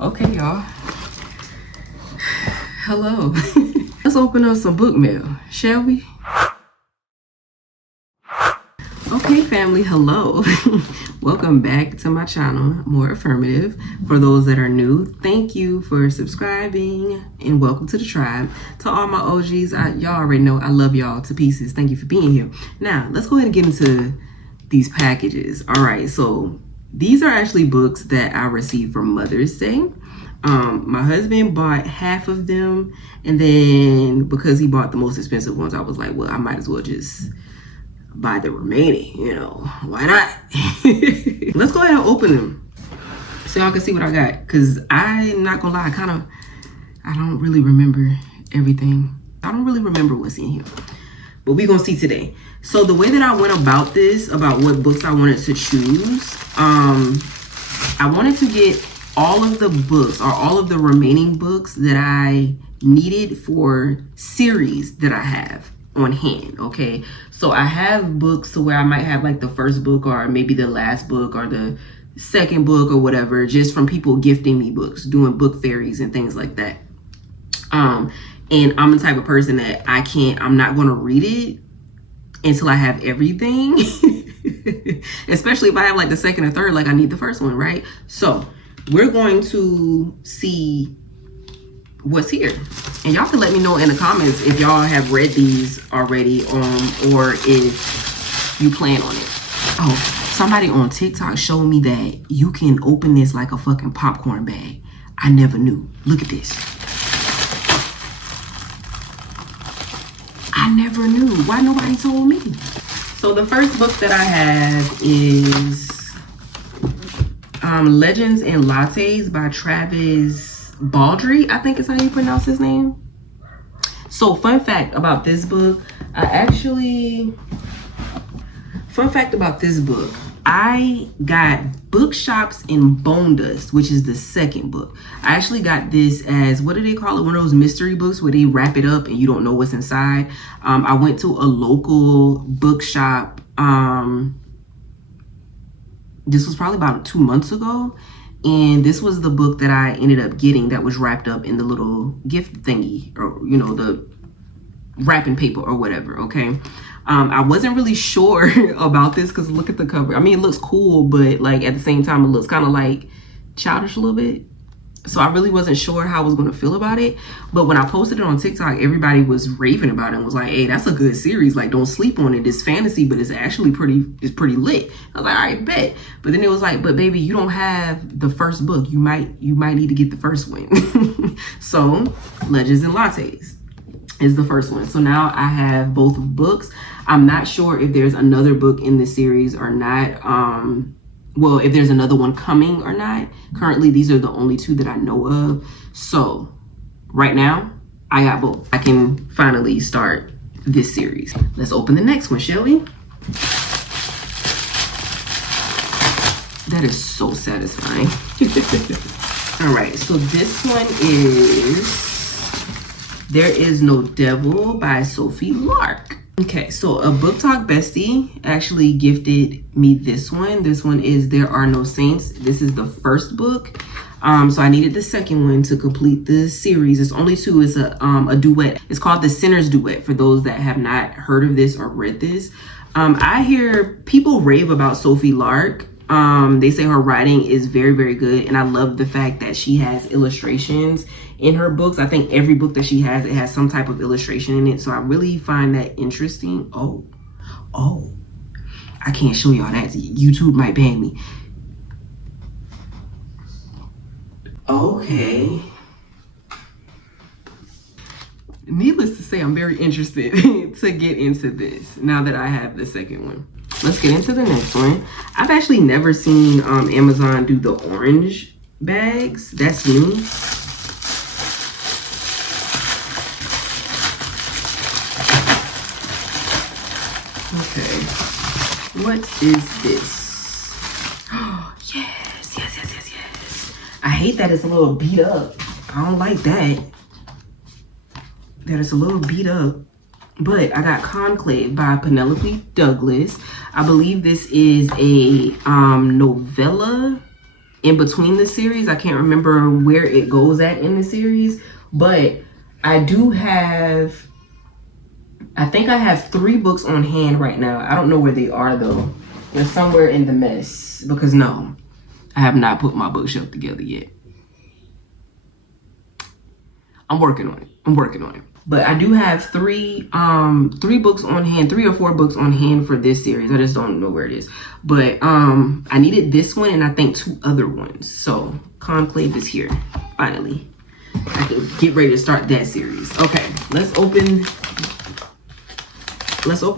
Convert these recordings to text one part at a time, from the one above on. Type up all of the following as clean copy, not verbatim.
Okay, y'all. Hello. Let's open up some book mail, shall we? Okay, family, hello. Welcome back to my channel, More Affirmative. For those that are new, thank you for subscribing and welcome to the tribe. To all my OGs, y'all already know I love y'all to pieces. Thank you for being here. Now, let's go ahead and get into these packages. All right, so these are actually books that I received for Mother's Day. My husband bought half of them, and then because he bought the most expensive ones, I was like, well, I might as well just buy the remaining, you know, why not? Let's go ahead and open them so y'all can see what I got, because I'm not gonna lie, I don't really remember everything. I don't really remember what's in here, but we're gonna see today. So the way that I went about this, about what books I wanted to choose, I wanted to get all of the books, or all of the remaining books that I needed for series that I have on hand. Okay, so I have books to where I might have like the first book, or maybe the last book, or the second book, or whatever, just from people gifting me books, doing book fairies and things like that. And I'm the type of person that I'm not going to read it until I have everything. Especially if I have like the second or third, like I need the first one, right? So we're going to see what's here, and y'all can let me know in the comments if y'all have read these already, or if you plan on it. Oh, somebody on TikTok showed me that you can open this like a fucking popcorn bag. I never knew. Look at this. I never knew. Why nobody told me? So the first book that I have is Legends and Lattes by Travis Baldry, I think is how you pronounce his name. So fun fact about this book, I got Bookshops in Bone Dust, which is the second book. I actually got this as, what do they call it? One of those mystery books where they wrap it up and you don't know what's inside. I went to a local bookshop. This was probably about 2 months ago. And this was the book that I ended up getting that was wrapped up in the little gift thingy, or, you know, the wrapping paper or whatever, okay? I wasn't really sure about this because look at the cover. I mean, it looks cool, but like at the same time, it looks kind of like childish a little bit. So I really wasn't sure how I was going to feel about it. But when I posted it on TikTok, everybody was raving about it and was like, hey, that's a good series. Like, don't sleep on it. It's fantasy, but it's actually pretty lit. I was like, all right, bet. But then it was like, but baby, you don't have the first book. You might need to get the first one. So Legends and Lattes is the first one. So now I have both books. I'm not sure if there's another book in this series or not. Well, if there's another one coming or not. Currently, these are the only two that I know of. So right now, I got both. I can finally start this series. Let's open the next one, shall we? That is so satisfying. All right, so this one is There Is No Devil by Sophie Lark. Okay, so a Book Talk bestie actually gifted me this one. This one is There Are No Saints. This is the first book. So I needed the second one to complete the series. It's only two. It's a duet. It's called The Sinner's Duet, for those that have not heard of this or read this. I hear people rave about Sophie Lark. They say her writing is very, very good. And I love the fact that she has illustrations in her books. I think every book that she has, it has some type of illustration in it. So I really find that interesting. Oh, I can't show y'all that. YouTube might ban me. Okay. Needless to say, I'm very interested to get into this now that I have the second one. Let's get into the next one. I've actually never seen Amazon do the orange bags. That's new. Okay. What is this? Oh, yes. I hate that it's a little beat up. I don't like that. That it's a little beat up. But I got Conclave by Penelope Douglas. I believe this is a novella in between the series. I can't remember where it goes at in the series, but I do have, I think I have 3 books on hand right now. I don't know where they are though. They're somewhere in the mess because no, I have not put my bookshelf together yet. I'm working on it. But I do have 3 books on hand, 3 or 4 books on hand for this series. I just don't know where it is. But I needed this one and I think 2 other ones. So Conclave is here, finally. I can get ready to start that series. Okay, let's open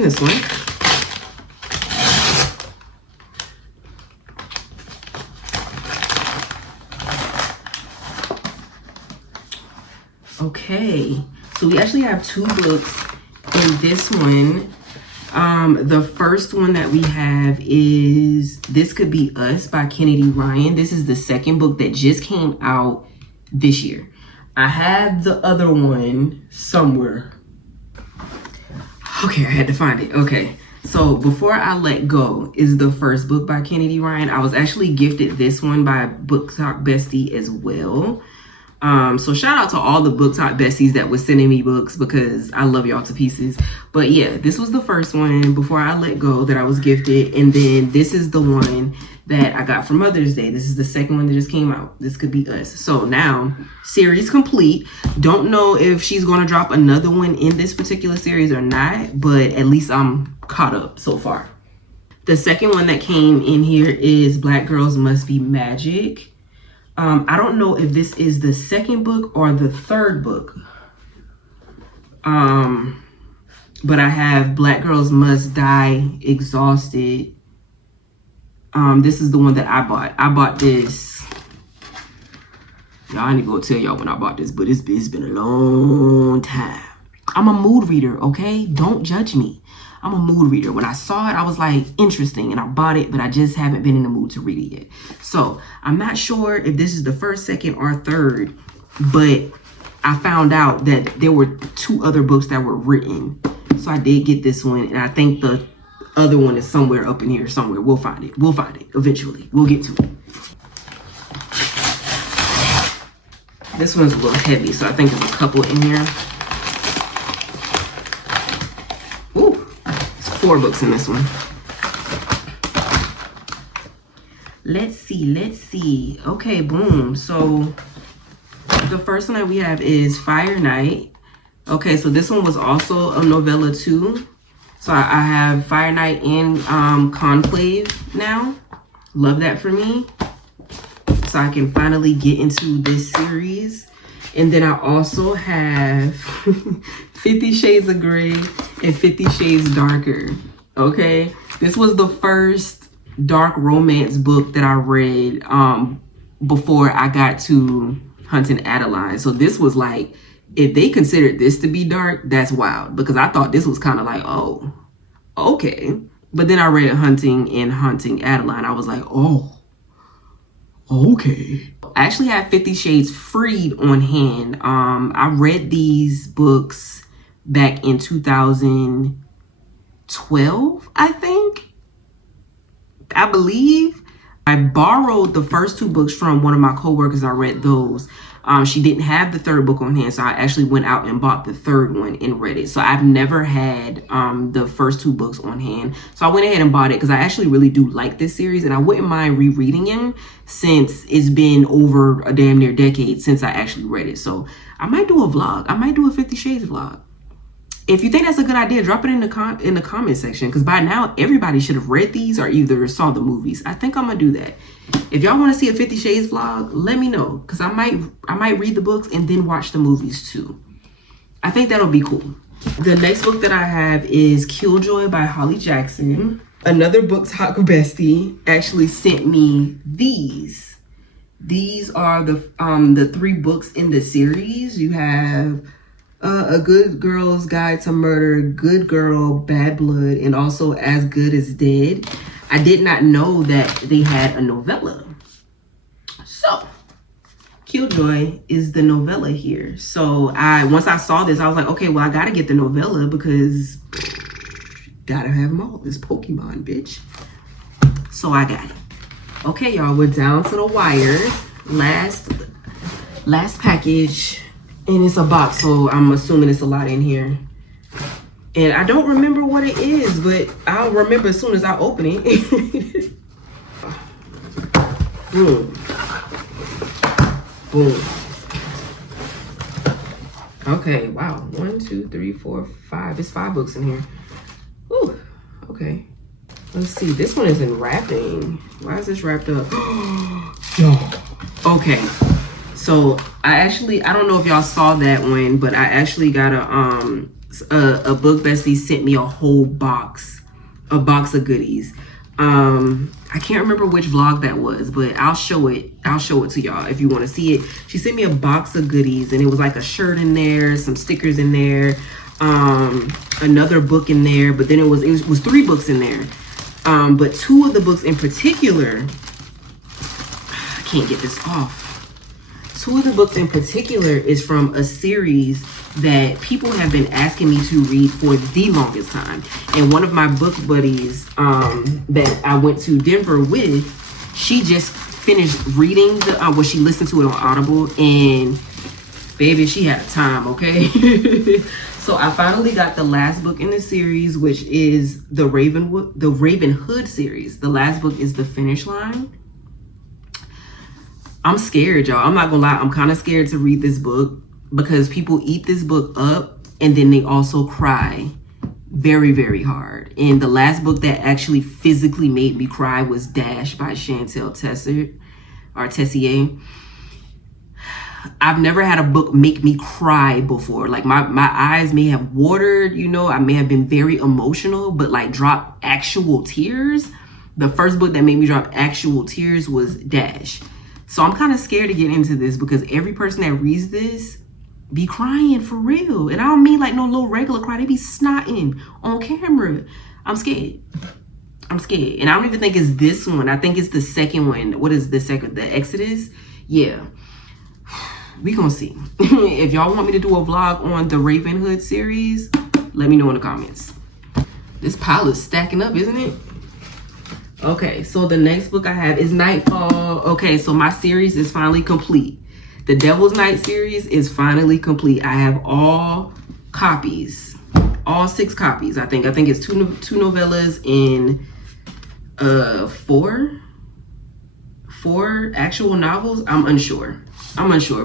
this one. Okay, so we actually have 2 books in this one. The first one that we have is This Could Be Us by Kennedy Ryan. This is the second book that just came out this year. I have the other one somewhere. Okay, I had to find it. Okay, so Before I Let Go is the first book by Kennedy Ryan. I was actually gifted this one by Book Talk Bestie as well. So shout out to all the Book Talk besties that was sending me books because I love y'all to pieces. But yeah, this was the first one, Before I Let Go, that I was gifted. And then this is the one that I got for Mother's Day. This is the second one that just came out. This Could Be Us. So now, series complete. Don't know if she's going to drop another one in this particular series or not, but at least I'm caught up so far. The second one that came in here is Black Girls Must Be Magic. I don't know if this is the second book or the third book. But I have Black Girls Must Die Exhausted. This is the one that I bought. I bought this. Y'all, I need to go tell y'all when I bought this, but it's been a long time. I'm a mood reader, okay? Don't judge me. I'm a mood reader. When I saw it, I was like, interesting, and I bought it, but I just haven't been in the mood to read it yet. So I'm not sure if this is the first, second, or third, but I found out that there were 2 other books that were written. So I did get this one, and I think the other one is somewhere up in here somewhere. We'll find it. We'll find it eventually. We'll get to it. This one's a little heavy, so I think there's a couple in here. 4 books in this one. Let's see. Okay, boom. So the first one that we have is Fire Night. Okay, so this one was also a novella too. So I have Fire Night and Conclave now. Love that for me. So I can finally get into this series. And then I also have 50 Shades of Grey and 50 Shades Darker. Okay, this was the first dark romance book that I read before I got to Hunting Adeline. So this was like, if they considered this to be dark, that's wild, because I thought this was kind of like, oh, okay. But then I read Hunting Adeline. I was like, oh, okay. I actually have 50 Shades Freed on hand. I read these books back in 2012, I believe. I borrowed the first 2 books from one of my coworkers. I read those. She didn't have the 3rd book on hand, so I actually went out and bought the 3rd one and read it. So I've never had the first 2 books on hand. So I went ahead and bought it because I actually really do like this series, and I wouldn't mind rereading him since it's been over a damn near decade since I actually read it. So I might do a vlog. I might do a 50 Shades vlog. If you think that's a good idea, drop it in the comment section, because by now everybody should have read these or either saw the movies. I think I'm gonna do that. If y'all want to see a 50 Shades vlog, let me know, because I might read the books and then watch the movies too. I think that'll be cool. The next book that I have is Killjoy by Holly Jackson. Another Book Talk bestie actually sent me these. These are the 3 books in the series. You have A Good Girl's Guide to Murder, Good Girl, Bad Blood, and also As Good as Dead. I did not know that they had a novella. So, Killjoy is the novella here. So, once I saw this, I was like, okay, well, I gotta get the novella because Gotta have them all. It's Pokemon, bitch. So I got it. Okay, y'all, we're down to the wire. Last package, and it's a box, so I'm assuming it's a lot in here. And I don't remember what it is, but I'll remember as soon as I open it. Boom. Boom. Okay, wow. 1, 2, 3, 4, 5. It's 5 books in here. Ooh, okay. Let's see. This one is in wrapping. Why is this wrapped up? Yo. Okay. So I don't know if y'all saw that one, but I actually got a book bestie sent me a whole box of goodies. I can't remember which vlog that was, but I'll show it to y'all if you want to see it. She sent me a box of goodies, and it was like a shirt in there, some stickers in there, another book in there, but then it was 3 books in there. But 2 of the books in particular, I can't get this off. 2 of the books in particular is from a series that people have been asking me to read for the longest time. And one of my book buddies that I went to Denver with, she just finished reading she listened to it on Audible, and baby, she had time, okay? So I finally got the last book in the series, which is the Ravenhood series. The last book is The Finish Line. I'm scared, y'all. I'm not gonna lie. I'm kind of scared to read this book because people eat this book up and then they also cry very, very hard. And the last book that actually physically made me cry was Dash by Chantel Tessier. I've never had a book make me cry before. Like my eyes may have watered, I may have been very emotional, but like drop actual tears. The first book that made me drop actual tears was Dash. So I'm kind of scared to get into this because every person that reads this be crying for real. And I don't mean like no little regular cry. They be snotting on camera. I'm scared. And I don't even think it's this one. I think it's the second one. What is the second? The Exodus? Yeah. We gonna see. If y'all want me to do a vlog on the Ravenhood series, let me know in the comments. This pile is stacking up, isn't it? Okay, so the next book I have is Nightfall. Okay, so my series is finally complete. The Devil's Night series is finally complete. I have all copies, all 6 copies. I think it's two novellas and 4 actual novels. I'm unsure,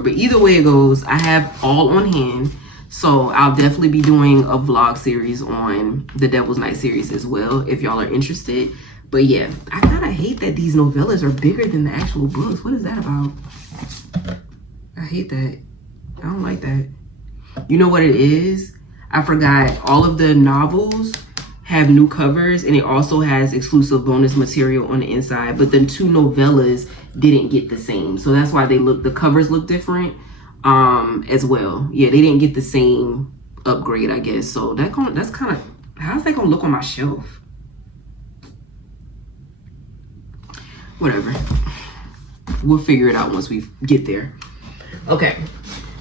but either way it goes, I have all on hand. So I'll definitely be doing a vlog series on the Devil's Night series as well if y'all are interested. But yeah, I kind of hate that these novellas are bigger than the actual books. What is that about? I hate that. I don't like that. You know what it is? I forgot all of the novels have new covers, and it also has exclusive bonus material on the inside, but the 2 novellas didn't get the same. So that's why the covers look different as well. Yeah, they didn't get the same upgrade, I guess. So that's kind of, how's that gonna look on my shelf? Whatever. We'll figure it out once we get there. Okay.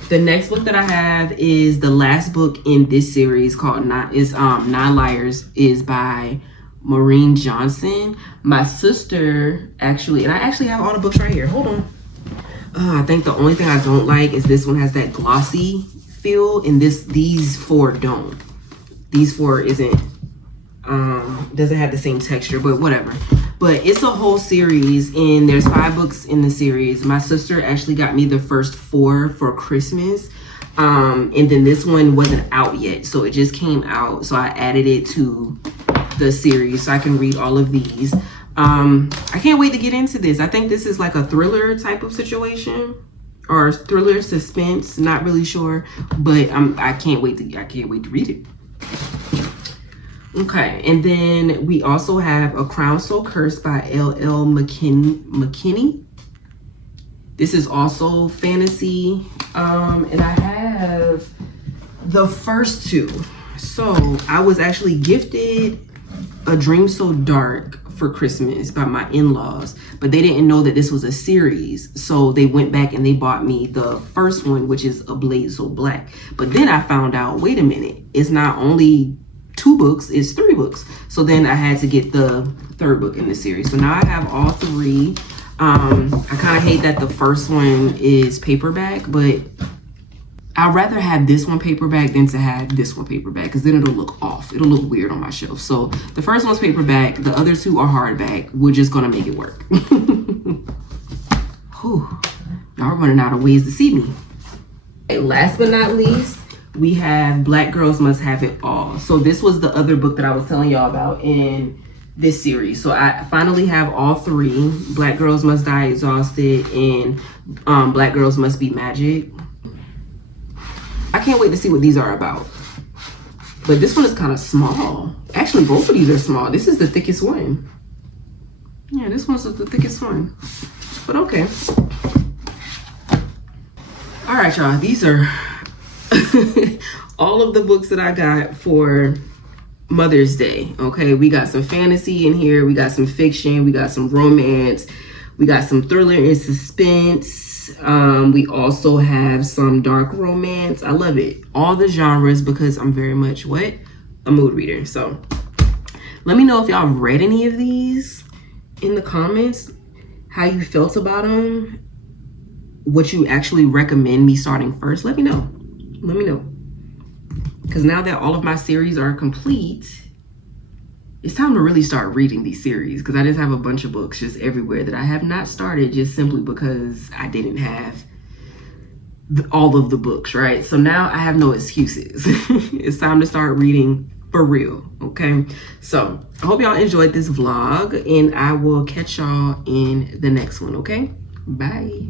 The next book that I have is the last book in this series called Nine Liars, is by Maureen Johnson. My sister actually, and I actually have all the books right here. Hold on. I think the only thing I don't like is this one has that glossy feel, and these 4 don't. These 4 doesn't have the same texture, but whatever. But it's a whole series, and there's 5 books in the series. My sister actually got me the first 4 for Christmas. And then this one wasn't out yet, so it just came out. So I added it to the series so I can read all of these. I can't wait to get into this. I think this is like a thriller type of situation, or thriller suspense. Not really sure, but I can't wait to read it. Okay, and then we also have A Crown So Cursed by L.L. McKinney. This is also fantasy, and I have the first 2. So I was actually gifted A Dream So Dark for Christmas by my in-laws, but they didn't know that this was a series, so they went back and they bought me the first one, which is A Blade So Black. But then I found out, wait a minute, it's not only 2 books is 3 books. So then I had to get the 3rd book in the series. So now I have all 3. I kind of hate that the first one is paperback, but I'd rather have this one paperback than to have this one paperback, because then it'll look off. It'll look weird on my shelf. So the first one's paperback. The other 2 are hardback. We're just going to make it work. Whew. Y'all running out of ways to see me. Okay, last but not least, we have Black Girls Must Have It All. So this was the other book that I was telling y'all about in this series. So I finally have all 3. Black Girls Must Die Exhausted and Black Girls Must Be Magic. I can't wait to see what these are about. But this one is kind of small. Actually, both of these are small. This is the thickest one. Yeah, this one's the thickest one. But okay. All right, y'all. These are all of the books that I got for Mother's Day. Okay, we got some fantasy in here. We got some fiction. We got some romance. We got some thriller and suspense. We also have some dark romance. I love it. All the genres, because I'm very much what? A mood reader. So let me know if y'all read any of these in the comments, how you felt about them, what you actually recommend me starting first. Let me know. Let me know. Because now that all of my series are complete, it's time to really start reading these series, because I just have a bunch of books just everywhere that I have not started, just simply because I didn't have all of the books, right? So now I have no excuses. It's time to start reading for real, okay? So I hope y'all enjoyed this vlog, and I will catch y'all in the next one, okay? Bye.